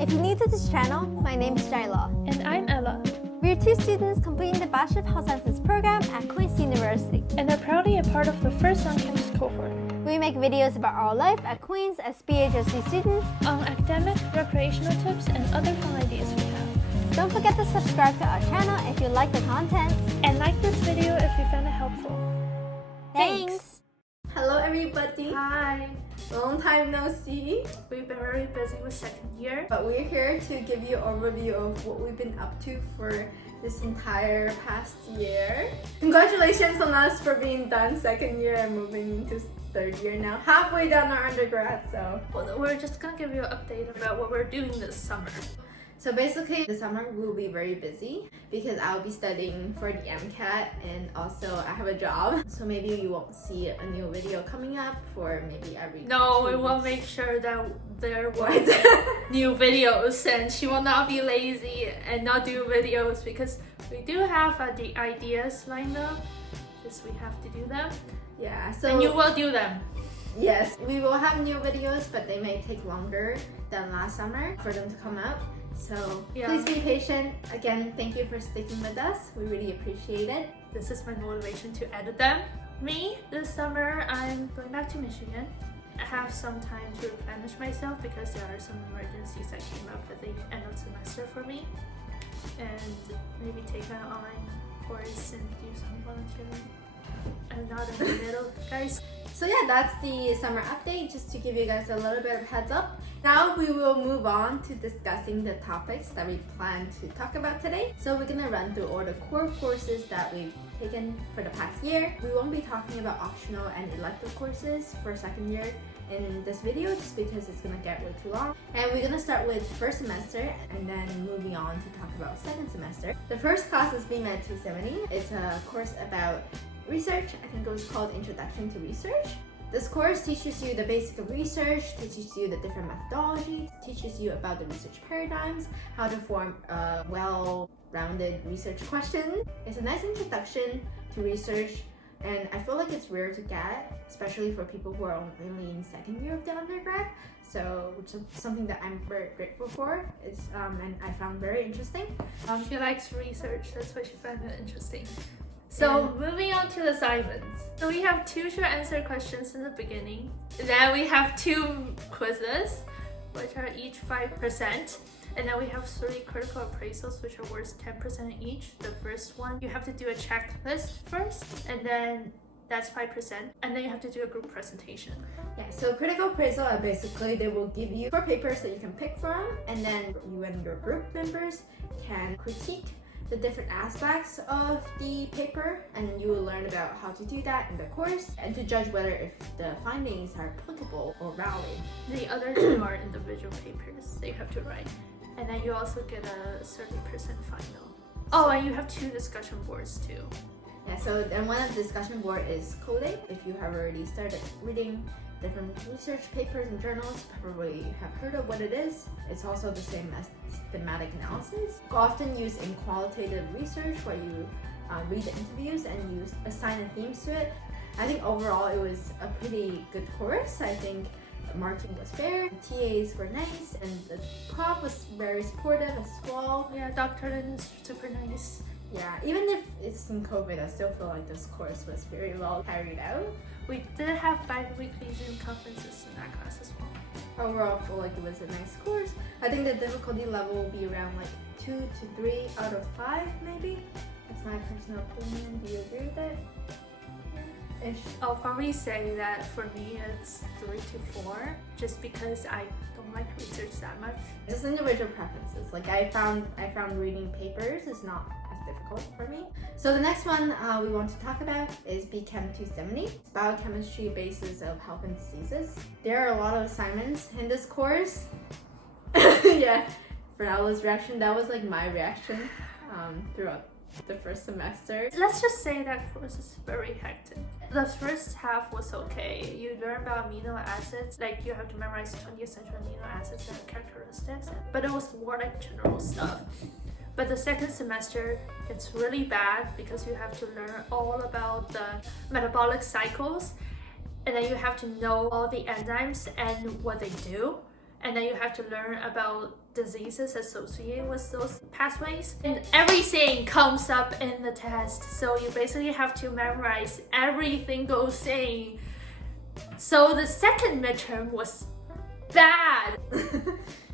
If you're new to this channel, my name is Jiale. And I'm Ella. We are two students completing the Bachelor of Health Sciences program at Queen's University. And are proudly a part of the first on-campus cohort. We make videos about our life at Queen's as PHGY students, on academic, recreational tips, and other fun ideas we have. Don't forget to subscribe to our channel if you like the content. And like this video if you found it helpful. Thanks! Hello everybody! Hi! Long time no see, We've been very busy with second year. but we're here to give you an overview of what we've been up to for this entire past year. Congratulations on us for being done second year and moving into third year now. Halfway done our undergrad, so. We're just gonna give you an update about what we're doing this summer. So basically, the summer will be very busy because I'll be studying for the MCAT and also I have a job. So maybe you won't see a new video coming up for maybe every No, 2 we will weeks. make sure that there was new videos and she will not be lazy and not do videos because we do have the ideas lined up. Just we have to do them. Yeah, so And you will do them. yes, we will have new videos, but they may take longer than last summer for them to come out. So Yeah. please be patient. Again, thank you for sticking with us. We really appreciate it. This is my motivation to edit them. Me, this summer, I'm going back to Michigan. I have some time to replenish myself because there are some emergencies that came up at the end of semester for me. And maybe take an online course and do some volunteering. I'm not in the middle, guys. So yeah, that's the summer update, just to give you guys a little bit of heads up. Now we will move on to discussing the topics that we plan to talk about today. So we're gonna run through all the core courses that we've taken for the past year. We won't be talking about optional and elective courses for second year in this video just because it's gonna get way too long. And we're gonna start with first semester and then moving on to talk about second semester. The first class is BMED 270. It's a course about research. I think it was called Introduction to Research. This course teaches you the basic of research, teaches you the different methodologies, teaches you about the research paradigms, how to form a well-rounded research question. It's a nice introduction to research, and I feel like it's rare to get, especially for people who are only in second year of the undergrad. So, which is something that I'm very grateful for. And I found very interesting. She likes research, that's why she found it interesting. So moving on to the assignments. So we have 2 short answer questions in the beginning. Then we have 2 quizzes, which are each 5%. And then we have 3 critical appraisals, which are worth 10% each. The first one, you have to do a checklist first, and then that's 5%. And then you have to do a group presentation. Yeah, so critical appraisal are basically they will give you 4 papers that you can pick from, and then you and your group members can critique the different aspects of the paper, and you will learn about how to do that in the course and to judge whether if the findings are applicable or valid. The other 2 are individual papers that you have to write. And then you also get a 30% final. Oh, and you have 2 discussion boards too. Yeah, so and one of the discussion board is coding. If you have already started reading different research papers and journals, probably have heard of what it is. It's also the same as thematic analysis, often used in qualitative research where you read the interviews and you assign the themes to it. I think overall it was a pretty good course. I think the marking was fair, the TAs were nice, and the prof was very supportive as well. Yeah, Dr. Lin is super nice. Yeah, even if it's in COVID, I still feel like this course was very well carried out. We did have bi-weekly Zoom conferences in that class as well. Overall, I feel like it was a nice course. I think the difficulty level will be around like 2 to 3 out of 5, maybe. That's my personal opinion. Do you agree with that? Yeah. Ish. I'll probably say that for me it's 3 to 4, just because I don't like research that much. Just individual preferences. Like I found reading papers is not as difficult for me. So the next one we want to talk about is BChem 270, biochemistry basis of health and diseases. There are a lot of assignments in this course. Yeah, for Ella's reaction, that was like my reaction throughout the first semester. Let's just say that course is very hectic. The first half was okay. You learn about amino acids, like you have to memorize 20 essential amino acids and characteristics, but it was more like general stuff. But the second semester, it's really bad because you have to learn all about the metabolic cycles, and then you have to know all the enzymes and what they do. And then you have to learn about diseases associated with those pathways. And everything comes up in the test. So you basically have to memorize every single thing. So the second midterm was bad.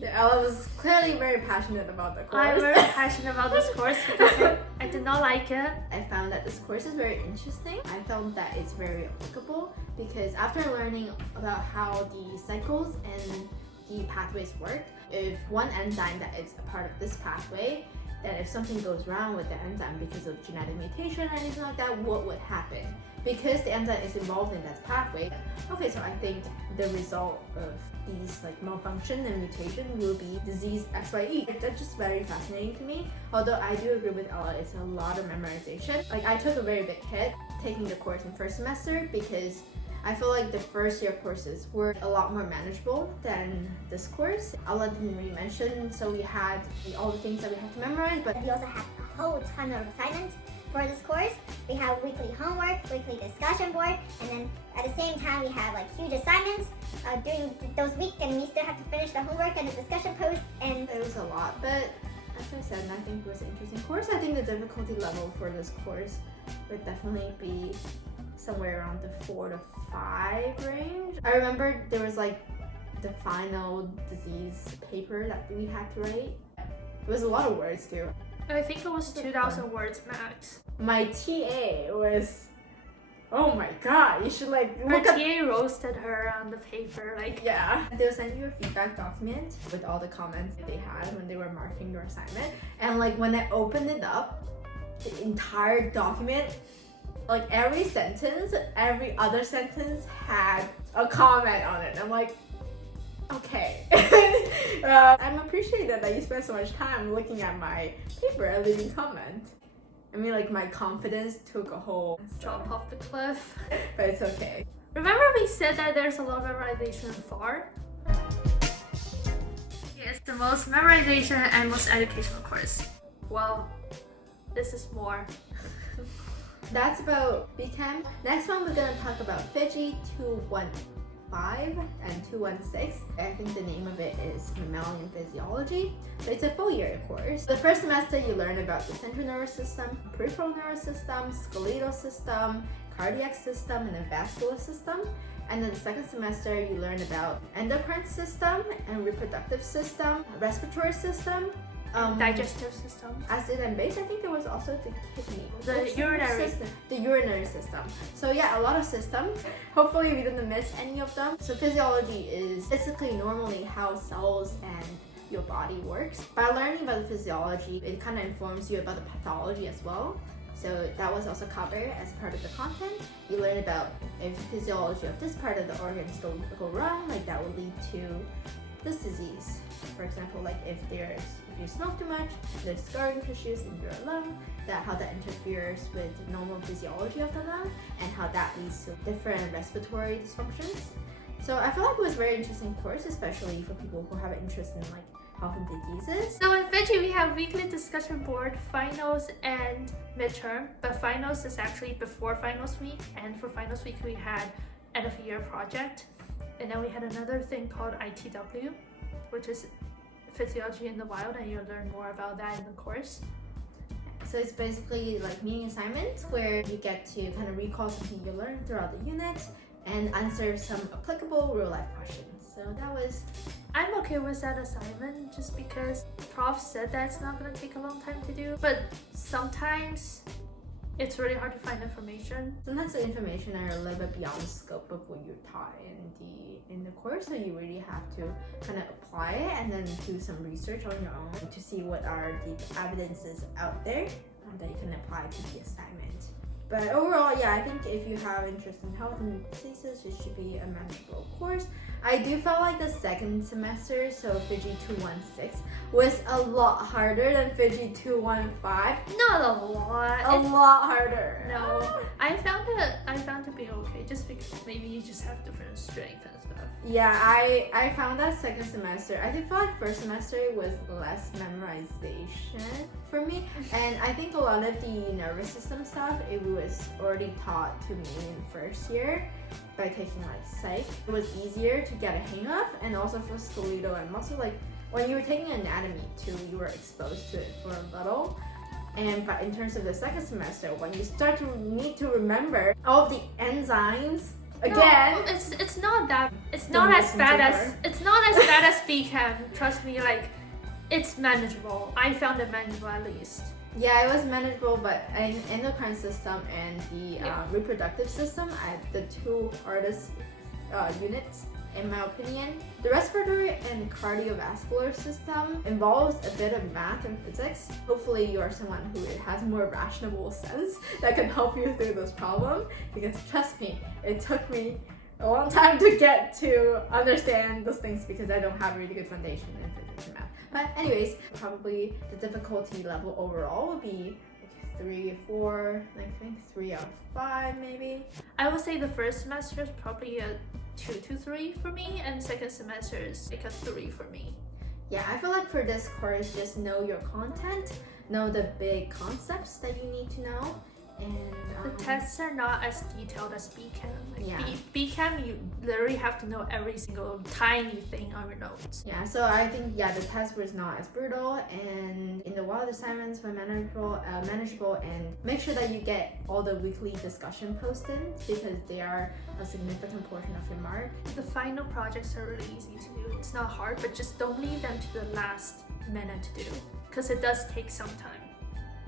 Ella was clearly very passionate about the course. I'm very passionate about this course because I did not like it. I found that this course is very interesting. I found that it's very applicable because after learning about how the cycles and the pathways work, if one enzyme that is a part of this pathway, then if something goes wrong with the enzyme because of genetic mutation or anything like that, what would happen? Because the enzyme is involved in that pathway. Okay, so I think the result of these like malfunction and mutation will be disease XYE. That's just very fascinating to me. Although I do agree with Ella, it's a lot of memorization. Like I took a very big hit taking the course in first semester because I feel like the first year courses were a lot more manageable than this course. Ella didn't really mention, so we had all the things that we had to memorize, but we also have a whole ton of assignments for this course. We have weekly homework, weekly discussion board, and then at the same time we have like huge assignments during those weeks, and we still have to finish the homework and the discussion post. And it was a lot, but as I said, I think it was an interesting course. I think the difficulty level for this course would definitely be somewhere around the 4 to 5 range. I remember there was like the final disease paper that we had to write. It was a lot of words too. I think it was 2,000 words max. My TA was, oh my god, you should like Her look at. TA roasted her on the paper, like Yeah. They'll send you a feedback document with all the comments that they had when they were marking your assignment. And like when I opened it up, the entire document, like every sentence, every other sentence had a comment on it. I'm like, okay. I'm appreciated that you spent so much time looking at my paper and leaving comment. I mean, like my confidence took a whole drop off the cliff. but it's okay. Remember we said that there's a lot of memorization in FAR? It's the most memorization and most educational course. Well, this is more. That's about BCHM. Next one, we're gonna talk about PHGY 215 and 216. I think the name of it is Mammalian Physiology. So it's a full year course. The first semester, you learn about the central nervous system, peripheral nervous system, skeletal system, cardiac system, and the vascular system. And then the second semester, you learn about endocrine system and reproductive system, respiratory system, Digestive system. acid and base. I think there was also the kidney, The urinary system, the urinary system. So yeah, a lot of systems. Hopefully we didn't miss any of them. So physiology is basically normally how cells and your body works. By learning about the physiology, it kind of informs you about the pathology as well. So that was also covered as part of the content. You learn about if the physiology of this part of the organs go wrong, like that will lead to this disease. For example, like if you smoke too much, there's scarring tissues in your lung, how that interferes with the normal physiology of the lung, and how that leads to different respiratory dysfunctions. So I feel like it was a very interesting course, especially for people who have an interest in like health and diseases. So in PHGY we have weekly discussion board, finals, and midterm. But finals is actually before finals week, and for finals week we had end of year project. And then we had another thing called ITW, which is physiology in the wild, and you'll learn more about that in the course. So it's basically like mini assignments where you get to kind of recall something you learned throughout the unit and answer some applicable real life questions. So that was... I'm okay with that assignment just because prof said that it's not going to take a long time to do, but sometimes it's really hard to find information. Sometimes the information are a little bit beyond the scope of what you're taught in the course, so you really have to kind of apply it and then do some research on your own to see what are the evidences out there that you can apply to the assignment. But overall, yeah, I think if you have interest in health and diseases, it should be a manageable course. I do feel like the second semester, so PHGY 216, was a lot harder than PHGY 215. Not a lot. A lot harder. No, I found it being okay, just because maybe you just have different strength and stuff. Yeah, I found that second semester, I did feel like first semester was less memorization for me, and I think a lot of the nervous system stuff, it was already taught to me in first year by taking like psych. It was easier to get a hang of, and also for skeletal and muscle, like when you were taking anatomy too, you were exposed to it for a little. But in terms of the second semester, when you start to need to remember all of the enzymes again, no, it's not that. It's not as bad as BCHM. Trust me, like it's manageable. I found it manageable at least. Yeah, it was manageable, but in endocrine system and the reproductive system, the two hardest units, in my opinion. The respiratory and cardiovascular system involves a bit of math and physics. Hopefully you are someone who has more rational sense that can help you through this problem, because trust me, it took me a long time to get to understand those things because I don't have a really good foundation in physics and math. But anyways, probably the difficulty level overall would be 3 or 4, I think 3 out of 5 maybe. I would say the first semester is probably a 2 to 3 for me, and second semester is like a 3 for me. Yeah, I feel like for this course, just know your content, know the big concepts that you need to know, and the tests are not as detailed as BCHM. Yeah. BCHM, you literally have to know every single tiny thing on your notes. Yeah, so I think the test was not as brutal, and in the wild assignments were manageable, and make sure that you get all the weekly discussion posted because they are a significant portion of your mark. The final projects are really easy to do. It's not hard, but just don't leave them to the last minute to do because it does take some time.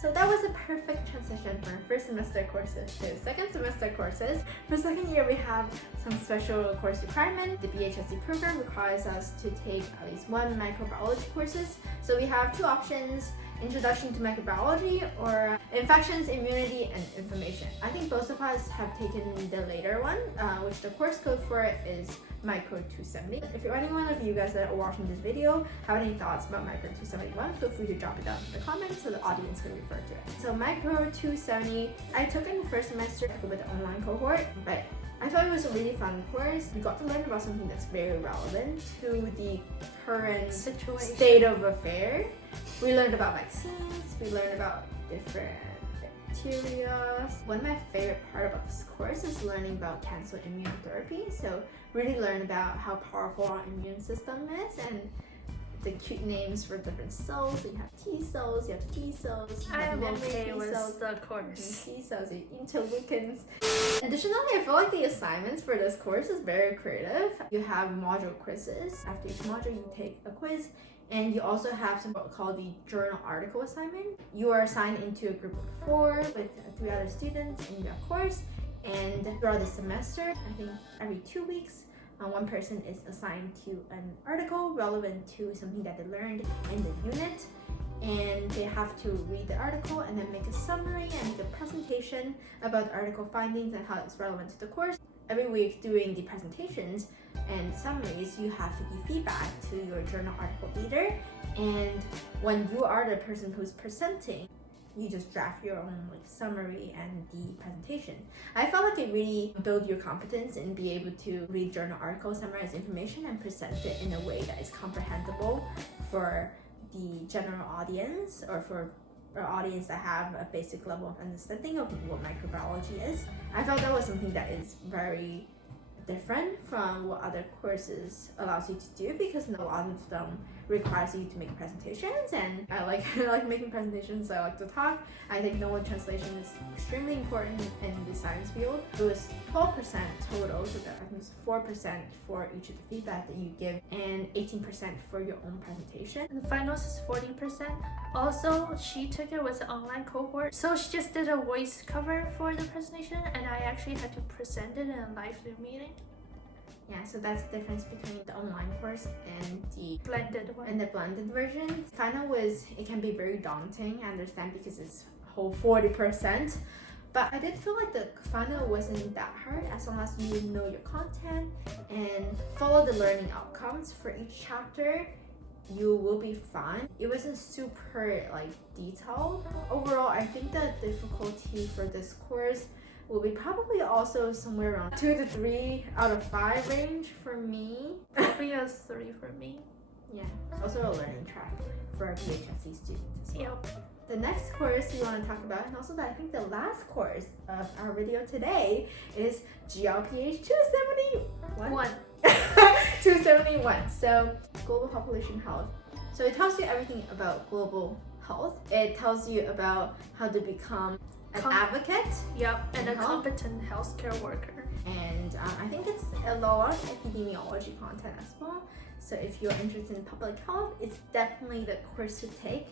So that was a perfect transition from first semester courses to second semester courses. For second year, we have some special course requirement. The BHSC program requires us to take at least 1 microbiology courses. So we have 2 options: Introduction to Microbiology or Infections, Immunity, and Inflammation. I think both of us have taken the later one, which the course code for it is Micro 270. If anyone of you guys that are watching this video have any thoughts about Micro 271, feel free to drop it down in the comments so the audience can refer to it. So Micro 270, I took in the first semester with the online cohort, but I thought it was a really fun course. We got to learn about something that's very relevant to the current situation, state of affair. We learned about vaccines, we learned about different bacteria. One of my favorite part about this course is learning about cancer immunotherapy. So really learn about how powerful our immune system is and the cute names for different cells. So you have T cells, you have B cells, you I have am memory okay T with cells, the course. C cells, your interleukins. Additionally, I feel like the assignments for this course is very creative. You have module quizzes. After each module, you take a quiz. And you also have something called the journal article assignment. You are assigned into a group of 4 with 3 other students in your course. And throughout the semester, I think every 2 weeks, one person is assigned to an article relevant to something that they learned in the unit. And they have to read the article and then make a summary and make a presentation about the article findings and how it's relevant to the course. Every week during the presentations and summaries, you have to give feedback to your journal article leader. And when you are the person who's presenting, you just draft your own summary and the presentation. I felt like it really built your competence in being able to read journal articles, summarize information, and present it in a way that is comprehensible for the general audience or for an audience that have a basic level of understanding of what microbiology is. I felt that was something that is very different from what other courses allows you to do, because a lot of them requires you to make presentations, and I like making presentations. I like to talk. I think knowledge translation is extremely important in the science field. It was 12% total, so that means 4% for each of the feedback that you give and 18% for your own presentation. And the finals is 40%. Also, she took it with an online cohort, so she just did a voice cover for the presentation, and I actually had to present it in a live Zoom meeting. Yeah, so that's the difference between the online course and the blended one. And the blended version. Final it can be very daunting, I understand, because it's a whole 40%. But I did feel like the final wasn't that hard as long as you know your content and follow the learning outcomes for each chapter. You will be fine. It wasn't super detailed. Overall, I think the difficulty for this course will be probably also somewhere around 2 to 3 out of 5 range for me. Probably a 3 for me. Yeah, it's also a learning track for our BHSC students as well. Yep. The next course we want to talk about, and also I think the last course of our video today, is GLPH 271. 271. So global population health So it tells you everything about global health. It tells you about how to become an advocate. Yep, and a health. competent healthcare worker. And I think it's a lot of epidemiology content as well. So if you're interested in public health, it's definitely the course to take.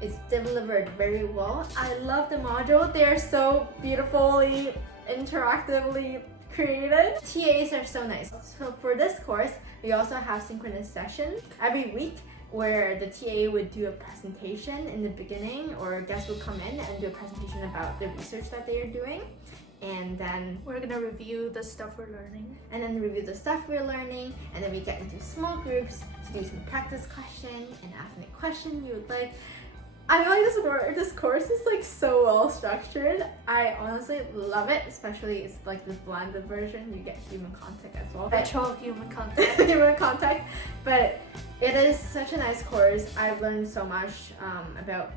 It's delivered very well. I love the module. They're so beautifully, interactively created. TAs are so nice. So for this course, we also have synchronous sessions every week where the TA would do a presentation in the beginning, or guests would come in and do a presentation about the research that they are doing. And then we're gonna review the stuff we're learning. And then review the stuff we're learning, and then we get into small groups to do some practice question and ask any question you would like. I feel like this course is like so well structured. I honestly love it, especially it's like this blended version. You get human contact as well. Virtual human contact. Human contact. But it is such a nice course. I've learned so much about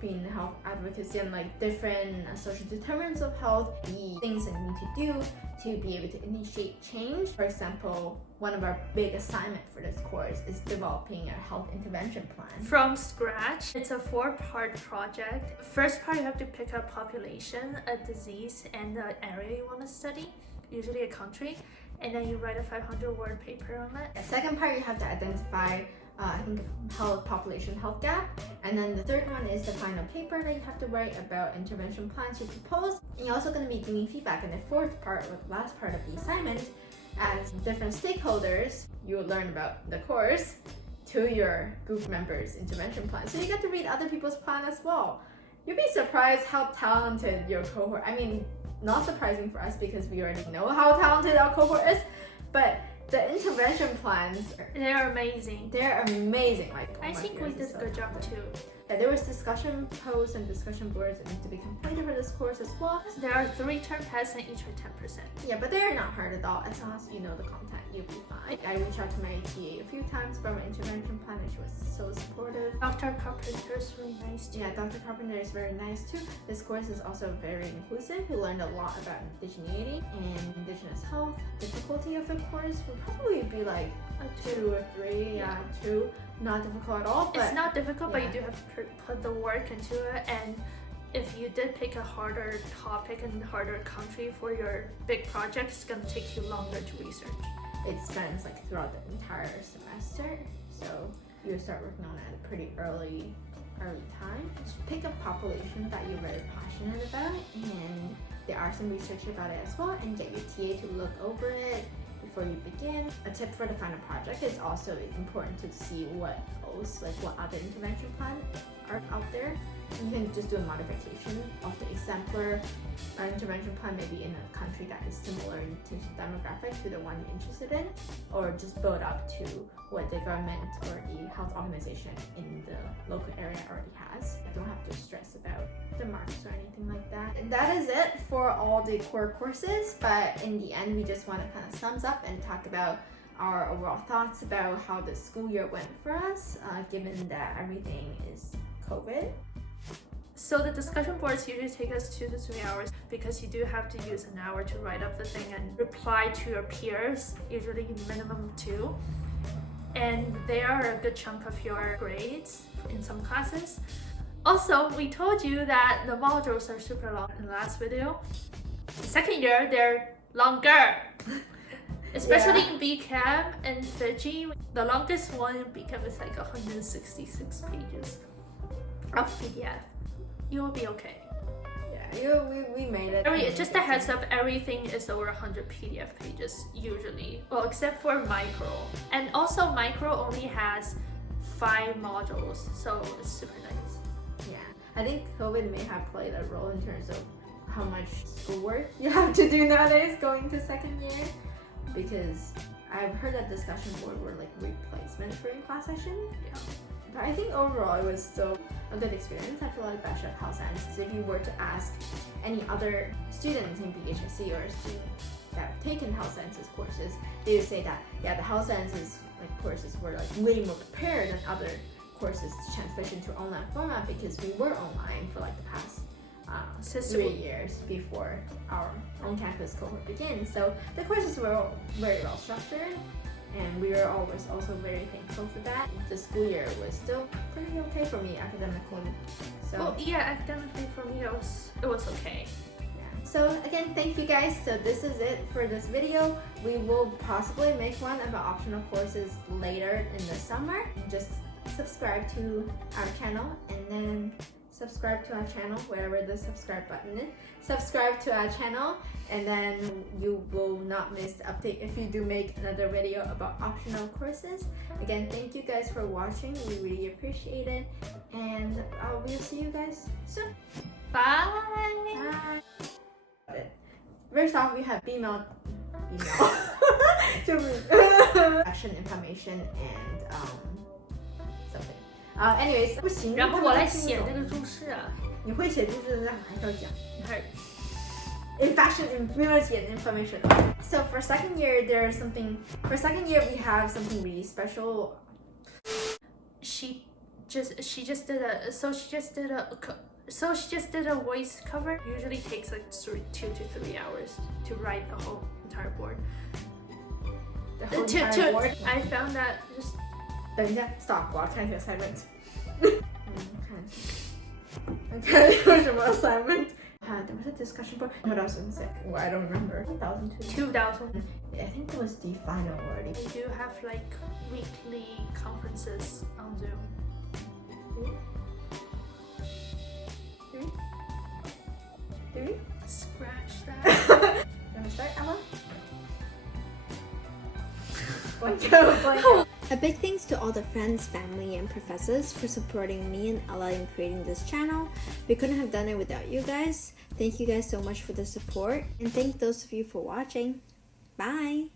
being health advocacy and like different social determinants of health, the things that you need to do to be able to initiate change. For example, one of our big assignments for this course is developing a health intervention plan. From scratch. It's a 4-part project. First part, you have to pick a population, a disease, and the area you want to study, usually a country, and then you write a 500-word paper on it. The second part, you have to identify I think health population health gap, and then the third one is the final paper that you have to write about intervention plans you propose. And you're also going to be giving feedback in the fourth part, or the last part of the assignment, as different stakeholders you will learn about the course to your group members' intervention plan. So you get to read other people's plan as well. You'll be surprised how talented your cohort. I mean, not surprising for us because we already know how talented our cohort is, but the intervention plans, they're amazing. They're amazing. Like, I think we did a good job too. Yeah, there was discussion posts and discussion boards that need to be completed for this course as well. There are 3 term tests and each are 10%. Yeah, but they're not hard at all. As long as you know the content, you'll be fine. I reached out to my TA a few times about my intervention plan and she was so supportive. Dr. Carpenter is really nice too. Yeah, Dr. Carpenter is very nice too. This course is also very inclusive. We learned a lot about indigeneity and indigenous health. Difficulty of the course would probably be like a 2 or 3. Yeah, 2. Not difficult at all. But it's not difficult, but you do have to put the work into it. And if you did pick a harder topic and harder country for your big project, it's gonna take you longer to research. It spans like throughout the entire semester, so you start working on it at a pretty early time. Just pick a population that you're very passionate about, and there are some research about it as well, and get your TA to look over it before you begin. A tip for the final project is also important to see what else, like what other intervention plans are out there. You can just do a modification of the exemplar intervention plan, maybe in a country that is similar in terms of demographics to the one you're interested in, or just build up to what the government or the health organization in the local area already has. You don't have to stress about the marks or anything like that. And that is it for all the core courses, but in the end we just want to kind of sums up and talk about our overall thoughts about how the school year went for us, given that everything is COVID. So the discussion boards usually take us 2 to 3 hours because you do have to use an hour to write up the thing and reply to your peers, usually minimum 2. And they are a good chunk of your grades in some classes. Also, we told you that the modules are super long in the last video. The second year, they're longer. Especially in BCHM and PHGY. The longest one in BCHM is like 166 pages of PDF. You will be okay. Yeah, we made it. Just a heads up, everything is over 100 PDF pages usually. Well, except for micro. And also micro only has 5 modules, so it's super nice. Yeah, I think COVID may have played a role in terms of how much schoolwork you have to do nowadays going to second year, because I've heard that discussion board were like replacement for in-class session. Yeah. But I think overall it was still a good experience. I feel like Bachelor of Health Sciences, if you were to ask any other students in BHSC or students that have taken health sciences courses, they would say that the health sciences courses were like way more prepared than other courses to transition to online format, because we were online for like the past 3 years before our on-campus cohort began. So the courses were very well structured, and we were always also very thankful for that. The school year was still pretty okay for me academically. So Well, yeah, academically for me, it was okay. So again, thank you guys. So this is it for this video. We will possibly make one about optional courses later in the summer. Just subscribe to our channel and then subscribe to our channel wherever the subscribe button is. Subscribe to our channel and then you will not miss the update if you do make another video about optional courses. Again, thank you guys for watching. We really appreciate it, and we'll see you guys soon. Bye! Bye! First off, we have email action information and something. Anyways, 不行。然后我来写这个注释啊。你会写注释，那还要讲。你开始。Fashion immunity and information. So for second year, there's something. For second year, we have something really special. She just did a voice cover. Usually takes like 2 to 3 hours to write the whole entire board. The whole entire board. I found that just. 等一下 ，stop！ 我要看一下 assignment。看有什么 assignment？ there was a discussion board. What else was it? Well, I don't remember. 2000. I think that was the final already. We do have like weekly conferences on Zoom. 3? Scratch that. Let me start, Emma. A big thanks to all the friends, family, and professors for supporting me and Ella in creating this channel. We couldn't have done it without you guys. Thank you guys so much for the support, and thank those of you for watching. Bye!